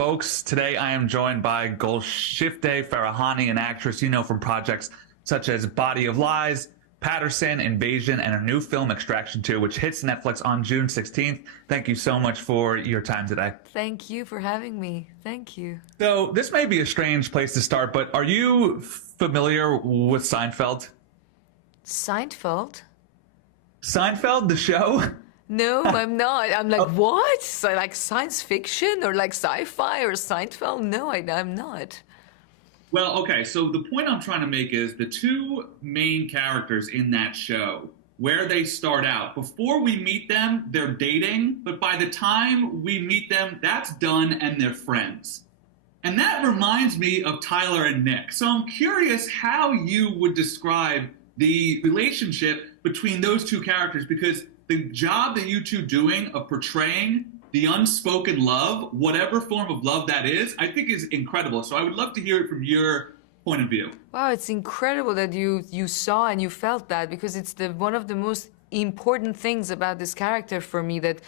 folks. Today I am joined by Golshifteh Farahani, an actress you know from projects such as Body of Lies, Paterson, Invasion, and her new film Extraction 2, which hits Netflix on June 16th. Thank you so much for your time today. Thank you for having me. Thank you. So this may be a strange place to start, but are you familiar with Seinfeld? Seinfeld? Seinfeld, the show? No, I'm not. I'm like, what? So like science fiction or like sci-fi or Seinfeld? No, I'm not. Well, okay, so the point I'm trying to make is the two main characters in that show, where they start out, before we meet them, they're dating, but by the time we meet them, that's done and they're friends. And that reminds me of Tyler and Nick. So I'm curious how you would describe the relationship between those two characters, because the job that you two doing of portraying the unspoken love, whatever form of love that is, I think is incredible. So I would love to hear it from your point of view. Wow, it's incredible that you saw and you felt that, because it's one of the most important things about this character for me, that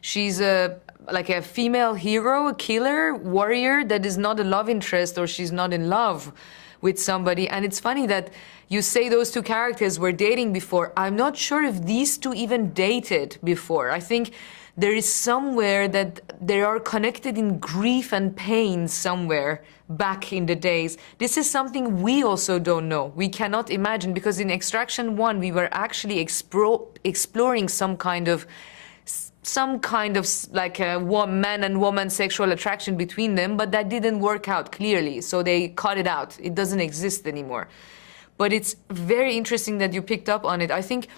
she's like a female hero, a killer, warrior that is not a love interest, or she's not in love with somebody. And it's funny that you say those two characters were dating before. I'm not sure if these two even dated before. I think there is somewhere that they are connected in grief and pain somewhere back in the days. This is something we also don't know. We cannot imagine, because in Extraction 1, we were actually exploring some kind of like a man and woman sexual attraction between them, but that didn't work out clearly. So they cut it out. It doesn't exist anymore. But it's very interesting that you picked up on it. I think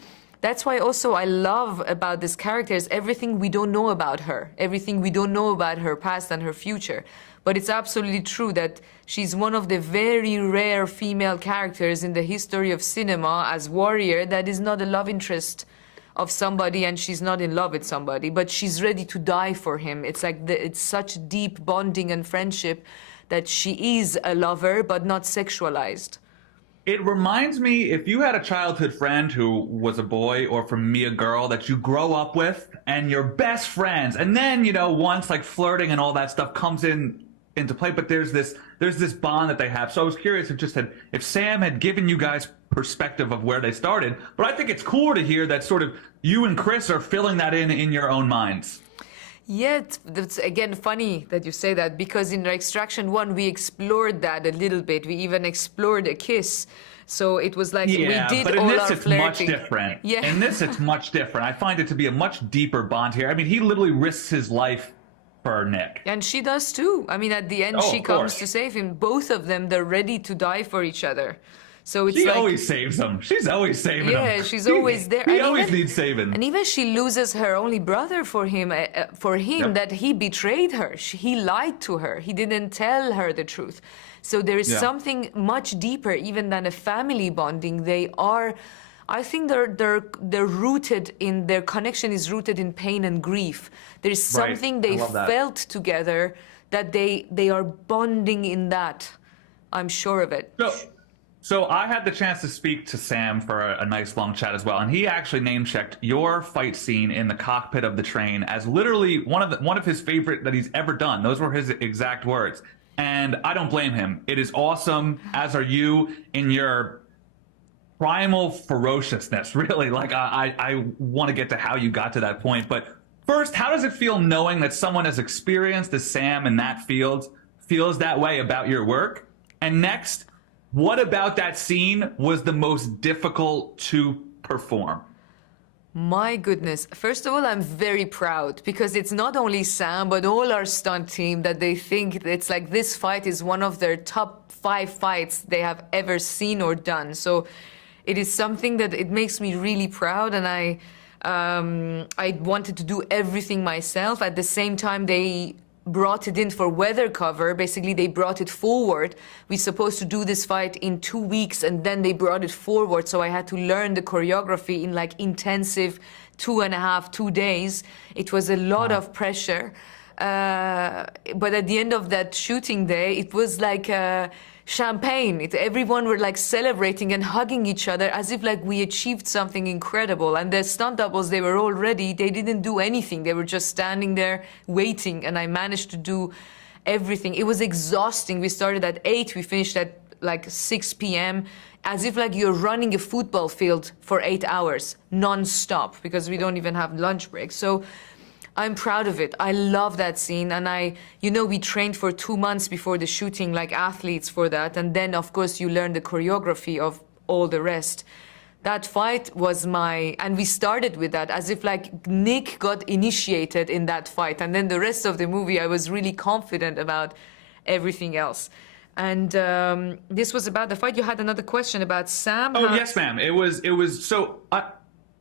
that's why also I love about this character is everything we don't know about her, everything we don't know about her past and her future. But it's absolutely true that she's one of the very rare female characters in the history of cinema as warrior that is not a love interest of somebody, and she's not in love with somebody, but she's ready to die for him. It's like it's such deep bonding and friendship that she is a lover, but not sexualized. It reminds me, if you had a childhood friend who was a boy, or for me, a girl that you grow up with and you're best friends, and then, you know, once like flirting and all that stuff comes into play, but there's this bond that they have. So I was curious if Sam had given you guys perspective of where they started, but I think it's cool to hear that sort of you and Chris are filling that in your own minds. Yeah, it's again funny that you say that, because in Extraction 1 we explored that a little bit. We even explored a kiss. So it was like we did but in all this our it's flirting. much different. Yeah. In this it's much different. I find it to be a much deeper bond here. I mean, he literally risks his life for Nick. And she does too. I mean, at the end she comes to save him. Both of them, they're ready to die for each other. So it's she like, always saves him. She's always saving him. Yeah, she's always there. He always needs saving. And even she loses her only brother for him, that he betrayed her. He lied to her. He didn't tell her the truth. So there is something much deeper even than a family bonding. I think they're rooted in, their connection is rooted in pain and grief. There is something they felt together that they are bonding in that. I'm sure of it. So I had the chance to speak to Sam for a nice long chat as well, and he actually name-checked your fight scene in the cockpit of the train as literally one of his favorite that he's ever done. Those were his exact words, and I don't blame him. It is awesome, as are you, in your primal ferociousness. Really, like I want to get to how you got to that point, but first, how does it feel knowing that someone as experienced as Sam in that field feels that way about your work? And next, what about that scene was the most difficult to perform? My goodness. First of all, I'm very proud, because it's not only Sam, but all our stunt team that they think it's like this fight is one of their top 5 fights they have ever seen or done. So it is something that it makes me really proud, and I wanted to do everything myself. At the same time, they brought it in for weather cover. Basically, they brought it forward. We're supposed to do this fight in 2 weeks, and then they brought it forward. So I had to learn the choreography in like intensive 2 days. It was a lot of pressure. But at the end of that shooting day, it was like champagne. Everyone were like celebrating and hugging each other as if like we achieved something incredible. And the stunt doubles, they were all ready. They didn't do anything. They were just standing there waiting. And I managed to do everything. It was exhausting. We started at 8, we finished at like 6 p.m. as if like you're running a football field for 8 hours non-stop, because we don't even have lunch breaks. So I'm proud of it. I love that scene. And we trained for 2 months before the shooting like athletes for that. And then of course you learn the choreography of all the rest. That fight was and we started with that as if like Nick got initiated in that fight. And then the rest of the movie, I was really confident about everything else. And this was about the fight. You had another question about Sam. Oh, yes, ma'am. It was so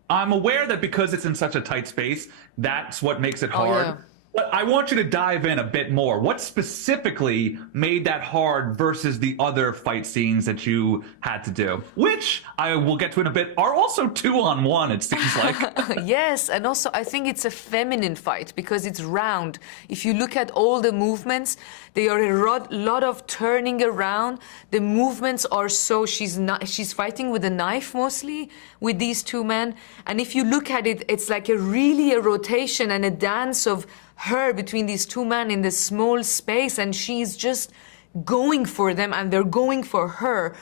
I'm aware that because it's in such a tight space, that's what makes it hard. Yeah. But I want you to dive in a bit more. What specifically made that hard versus the other fight scenes that you had to do? Which I will get to in a bit, are also 2-on-1, it seems like. Yes, and also I think it's a feminine fight because it's round. If you look at all the movements, they are a lot of turning around. The movements are so, she's fighting with a knife mostly with these two men. And if you look at it, it's like a rotation and a dance of her between these two men in this small space, and she's just going for them and they're going for her.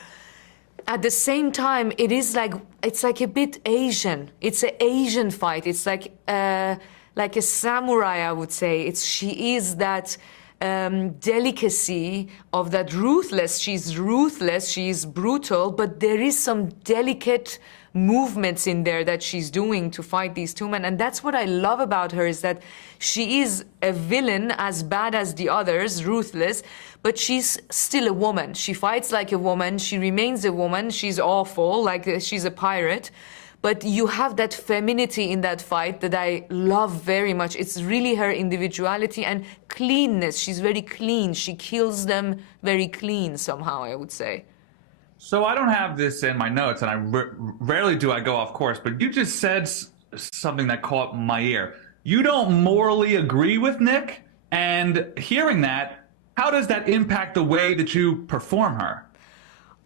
At the same time, it's like a bit Asian. It's an Asian fight. It's like a samurai, I would say. She is that delicacy of that ruthless. She's ruthless, she's brutal, but there is some delicate movements in there that she's doing to fight these two men. And that's what I love about her, is that she is a villain as bad as the others, ruthless, but she's still a woman. She fights like a woman. She remains a woman. She's awful, like she's a pirate. But you have that femininity in that fight that I love very much. It's really her individuality and cleanness. She's very clean. She kills them very clean somehow, I would say. So I don't have this in my notes, and rarely do I go off course, but you just said something that caught my ear. You don't morally agree with Nick, and hearing that, how does that impact the way that you perform her?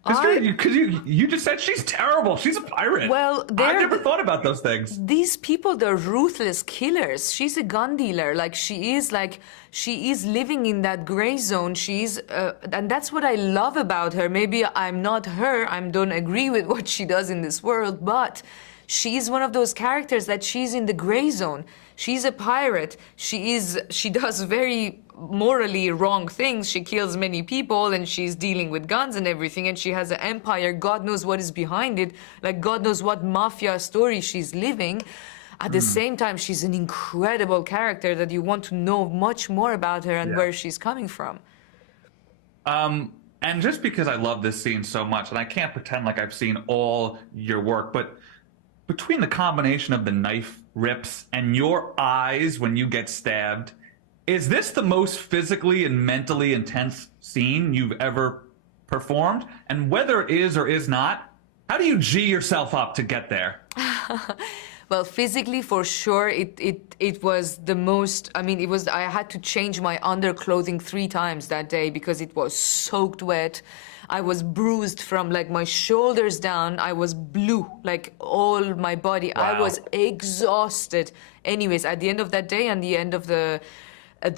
Because you just said she's terrible. She's a pirate. Well, I've never thought about those things. These people, they're ruthless killers. She's a gun dealer. She is living in that gray zone. And that's what I love about her. Maybe I'm not her. I don't agree with what she does in this world, but she's one of those characters that she's in the gray zone. She's a pirate. She does very morally wrong things. She kills many people, and she's dealing with guns and everything, and she has an empire. God knows what is behind it. Like, God knows what mafia story she's living. At the same time, she's an incredible character that you want to know much more about her and where she's coming from. And just because I love this scene so much, and I can't pretend like I've seen all your work, but between the combination of the knife rips and your eyes when you get stabbed, is this the most physically and mentally intense scene you've ever performed? And whether it is or is not, how do you G yourself up to get there? Well, physically, for sure, it was the most. I mean, I had to change my underclothing 3 times that day because it was soaked wet. I was bruised from like my shoulders down. I was blue, like all my body. Wow. I was exhausted. Anyways, at the end of that day and the end of the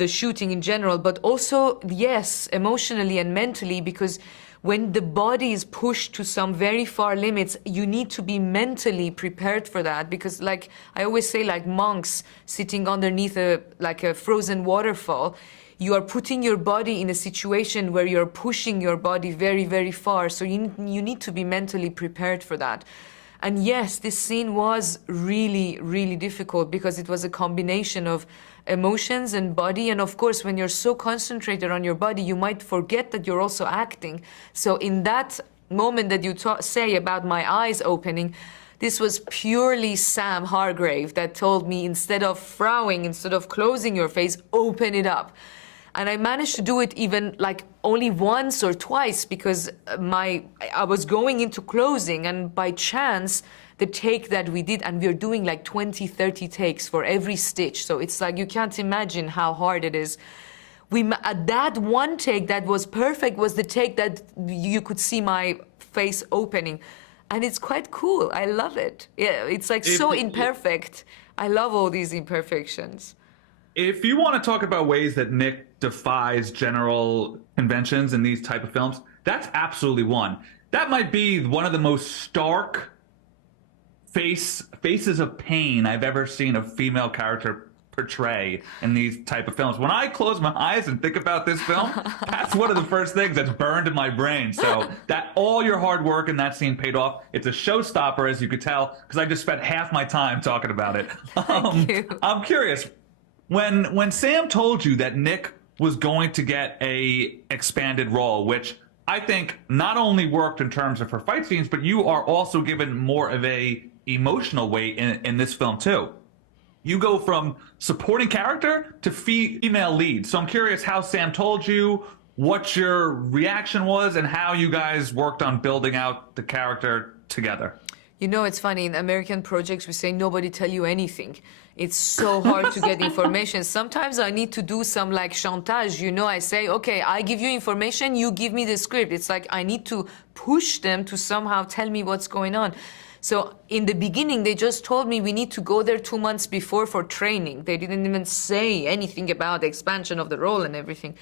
shooting in general, but also, yes, emotionally and mentally, because when the body is pushed to some very far limits, you need to be mentally prepared for that. Because, like I always say, like monks sitting underneath a frozen waterfall, you are putting your body in a situation where you're pushing your body very, very far. So you need to be mentally prepared for that. And yes, this scene was really, really difficult because it was a combination of emotions and body. And of course, when you're so concentrated on your body, you might forget that you're also acting. So in that moment that you say about my eyes opening, this was purely Sam Hargrave that told me, instead of frowning, instead of closing your face, open it up. And I managed to do it even like only once or twice because I was going into closing, and by chance, the take that we did, and we are doing like 20, 30 takes for every stitch. So it's like, you can't imagine how hard it is. That one take that was perfect was the take that you could see my face opening. And it's quite cool. I love it. Yeah, it's like so imperfect. I love all these imperfections. If you want to talk about ways that Nick defies general conventions in these type of films, that's absolutely one. That might be one of the most stark faces of pain I've ever seen a female character portray in these type of films. When I close my eyes and think about this film, that's one of the first things that's burned in my brain. So that all your hard work in that scene paid off. It's a showstopper, as you could tell, because I just spent half my time talking about it. Thank you. I'm curious, when Sam told you that Nick was going to get a expanded role, which I think not only worked in terms of her fight scenes, but you are also given more of a emotional weight in this film too. You go from supporting character to female lead. So I'm curious how Sam told you, what your reaction was, and how you guys worked on building out the character together. You know, it's funny, in American projects, we say nobody tell you anything. It's so hard to get information. Sometimes I need to do some like chantage, you know, I say, okay, I give you information, you give me the script. It's like I need to push them to somehow tell me what's going on. So in the beginning, they just told me we need to go there 2 months before for training. They didn't even say anything about the expansion of the role and everything.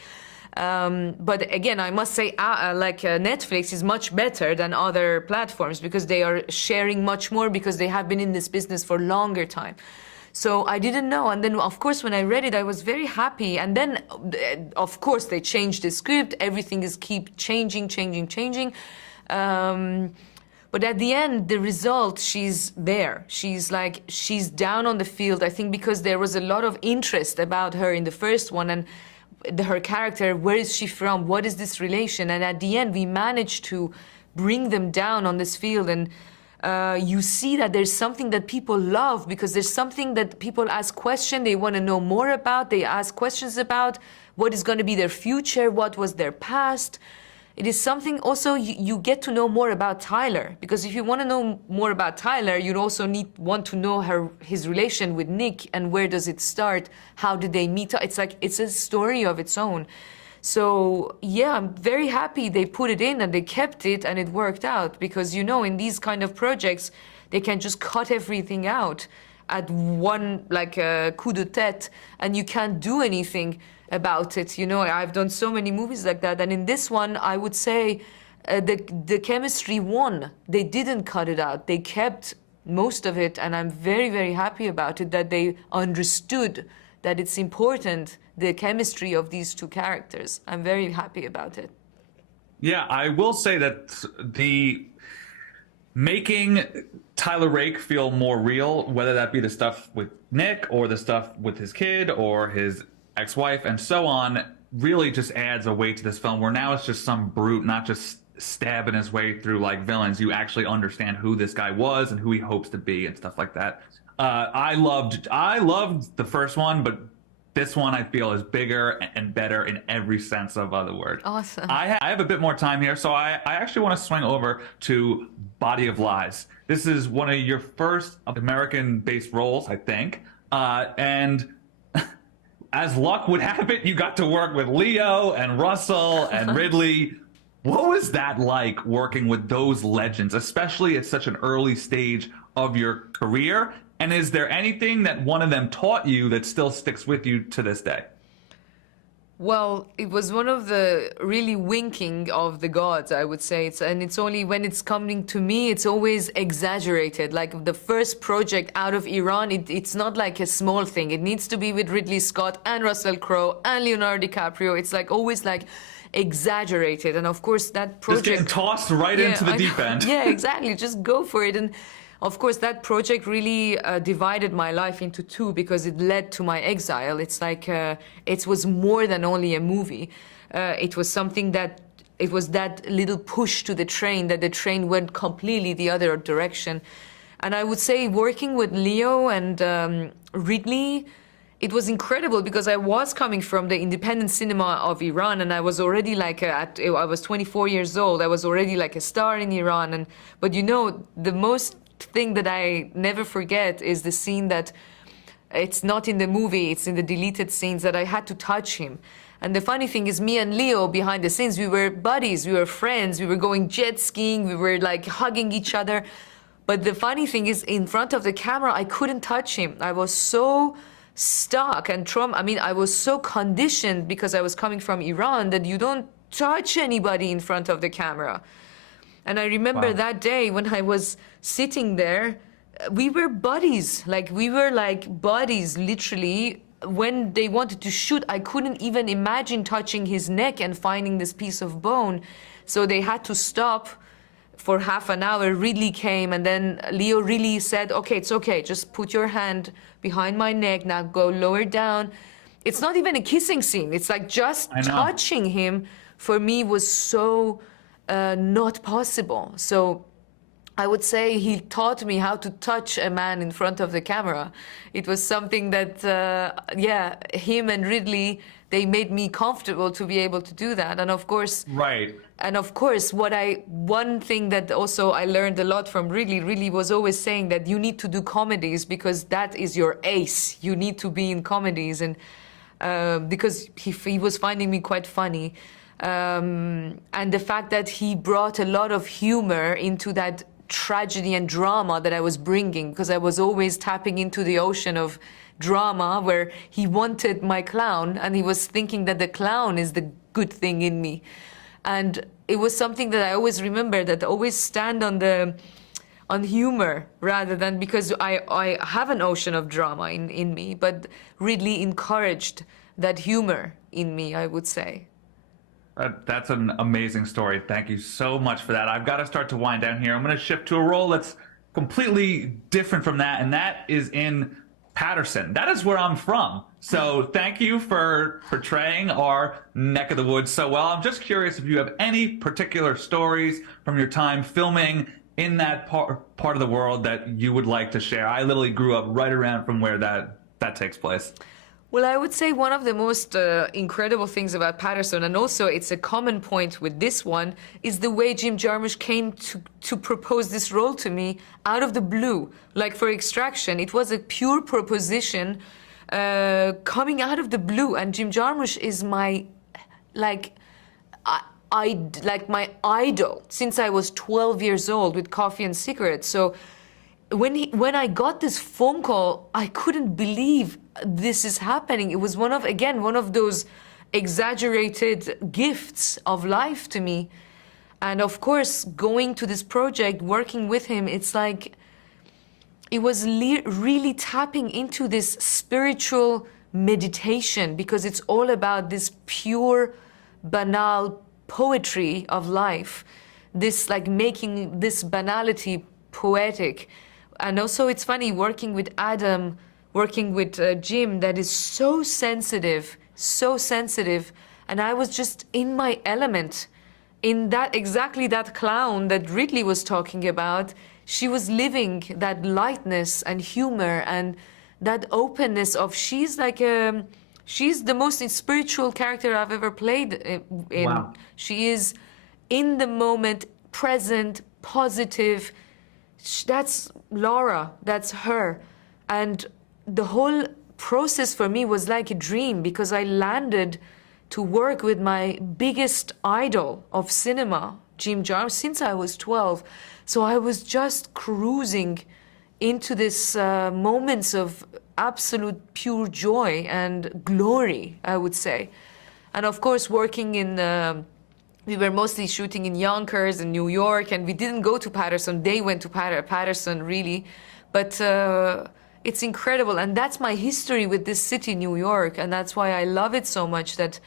But again, I must say, Netflix is much better than other platforms because they are sharing much more because they have been in this business for longer time. So I didn't know. And then, of course, when I read it, I was very happy. And then, of course, they changed the script. Everything is keep changing. But at the end, the result, she's there. She's down on the field, I think, because there was a lot of interest about her in the first one. And her character, where is she from? What is this relation? And at the end, we managed to bring them down on this field. And you see that there's something that people love because there's something that people ask questions. They want to know more about. They ask questions about what is going to be their future, what was their past. It is something also you get to know more about Tyler, because if you want to know more about Tyler, you also want to know his relation with Nick and where does it start, how did they meet. It's like it's a story of its own. So yeah, I'm very happy they put it in and they kept it and it worked out, because you know in these kind of projects they can just cut everything out at one like a coup de tête and you can't do anything about it. You know, I've done so many movies like that, and in this one I would say the chemistry won. They didn't cut it out, they kept most of it, and I'm very, very happy about it, that they understood that it's important, the chemistry of these two characters. I'm very happy about it. Yeah, I will say that the making Tyler Rake feel more real, whether that be the stuff with Nick or the stuff with his kid or his ex-wife and so on, really just adds a weight to this film where now it's just some brute not just stabbing his way through like villains. You actually understand who this guy was and who he hopes to be and stuff like that. I loved the first one, but this one I feel is bigger and better in every sense of the word. Awesome. I have a bit more time here, so I actually want to swing over to Body of Lies. This is one of your first American-based roles, I think. And as luck would have it, you got to work with Leo and Russell and Ridley. What was that like working with those legends, especially at such an early stage of your career? And is there anything that one of them taught you that still sticks with you to this day? Well, it was one of the really winking of the gods, I would say. It's only when it's coming to me, it's always exaggerated. Like the first project out of Iran, it's not like a small thing. It needs to be with Ridley Scott and Russell Crowe and Leonardo DiCaprio. It's like always like exaggerated. And of course that project... Just getting tossed right into the deep end. Yeah, exactly. Just go for it. And of course, that project really divided my life into two because it led to my exile. It's like it was more than only a movie. It was something that, it was that little push to the train, that the train went completely the other direction. And I would say working with Leo and Ridley, it was incredible because I was coming from the independent cinema of Iran, and I was already like, I was 24 years old. I was already like a star in Iran. But you know, the most thing that I never forget is the scene that it's not in the movie, it's in the deleted scenes, that I had to touch him. And the funny thing is, me and Leo behind the scenes, we were buddies, we were friends, we were going jet skiing, we were like hugging each other. But the funny thing is, in front of the camera, I couldn't touch him. I was so stuck and trauma. I mean, I was so conditioned because I was coming from Iran that you don't touch anybody in front of the camera. And I remember Wow. that day when I was sitting there, we were buddies. Like, we were like buddies, literally. When they wanted to shoot, I couldn't even imagine touching his neck and finding this piece of bone. So they had to stop for half an hour. Ridley came, and then Leo really said, okay, it's okay. Just put your hand behind my neck. Now go lower down. It's not even a kissing scene. It's like just I know. touching him for me was so not possible. So I would say he taught me how to touch a man in front of the camera. It was something that, yeah, him and Ridley, they made me comfortable to be able to do that. And of course, Right. and of course, one thing that also I learned a lot from Ridley was always saying that you need to do comedies because that is your ace. You need to be in comedies, and because he was finding me quite funny. And the fact that he brought a lot of humor into that tragedy and drama that I was bringing, because I was always tapping into the ocean of drama where he wanted my clown and he was thinking that the clown is the good thing in me. And it was something that I always remember, that I always stand on humor rather than, because I have an ocean of drama in me, but Ridley encouraged that humor in me, I would say. That's an amazing story. Thank you so much for that. I've got to start to wind down here. I'm going to shift to a role that's completely different from that, and that is in Paterson. That is where I'm from. So thank you for portraying our neck of the woods so well. I'm just curious if you have any particular stories from your time filming in that part of the world that you would like to share. I literally grew up right around from where that takes place. Well, I would say one of the most incredible things about Paterson, and also it's a common point with this one, is the way Jim Jarmusch came to propose this role to me out of the blue. Like for Extraction, it was a pure proposition coming out of the blue, and Jim Jarmusch is my, like my idol since I was 12 years old with Coffee and Cigarettes. So when I got this phone call, I couldn't believe this is happening. It was one of those exaggerated gifts of life to me. And of course, going to this project, working with him, it's like, it was really tapping into this spiritual meditation, because it's all about this pure, banal poetry of life. This, like, making this banality poetic. And also it's funny working with Adam, working with Jim, that is so sensitive, and I was just in my element, in that exactly that clown that Ridley was talking about. She was living that lightness and humor and that openness of, she's the most spiritual character I've ever played in. Wow. She is in the moment, present, positive. That's Laura, that's her. And the whole process for me was like a dream, because I landed to work with my biggest idol of cinema, Jim Jarmusch, since I was 12. So I was just cruising into this moments of absolute pure joy and glory, I would say. And of course, working in, we were mostly shooting in Yonkers and New York, and we didn't go to Paterson. They went to Paterson, really. But it's incredible, and that's my history with this city, New York, and that's why I love it so much, that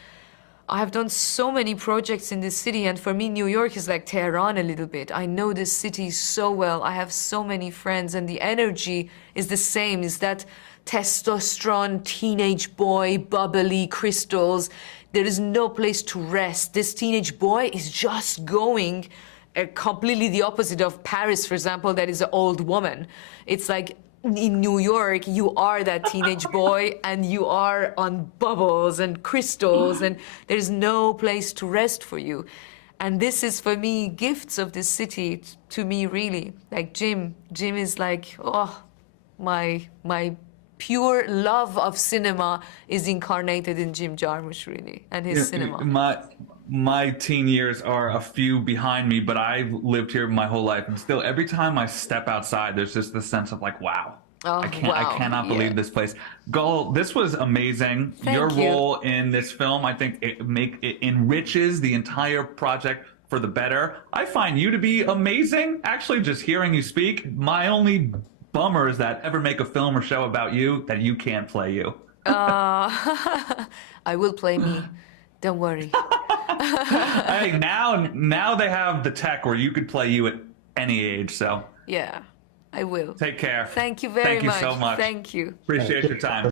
I have done so many projects in this city, and for me, New York is like Tehran a little bit. I know this city so well. I have so many friends, and the energy is the same. Is that testosterone, teenage boy, bubbly, crystals. There is no place to rest. This teenage boy is just going completely the opposite of Paris, for example, that is an old woman. It's like, in New York, you are that teenage boy, and you are on bubbles and crystals, and there's no place to rest for you. And this is, for me, gifts of this city to me, really. Like Jim is like, oh, my pure love of cinema is incarnated in Jim Jarmusch, really, and his cinema. My teen years are a few behind me, but I've lived here my whole life, and still every time I step outside, there's just this sense of like, wow, Oh, I wow. cannot Yeah. believe this place. Gul, this was amazing. Your Thank you. role in this film, I think it enriches the entire project for the better. I find you to be amazing. Actually, just hearing you speak, my only bummer is that ever make a film or show about you that you can't play you. I will play me. Don't worry. Hey, now they have the tech where you could play you at any age. So Yeah, I will. take care. Thank you very Thank you much. so much. Thank you. Appreciate your time.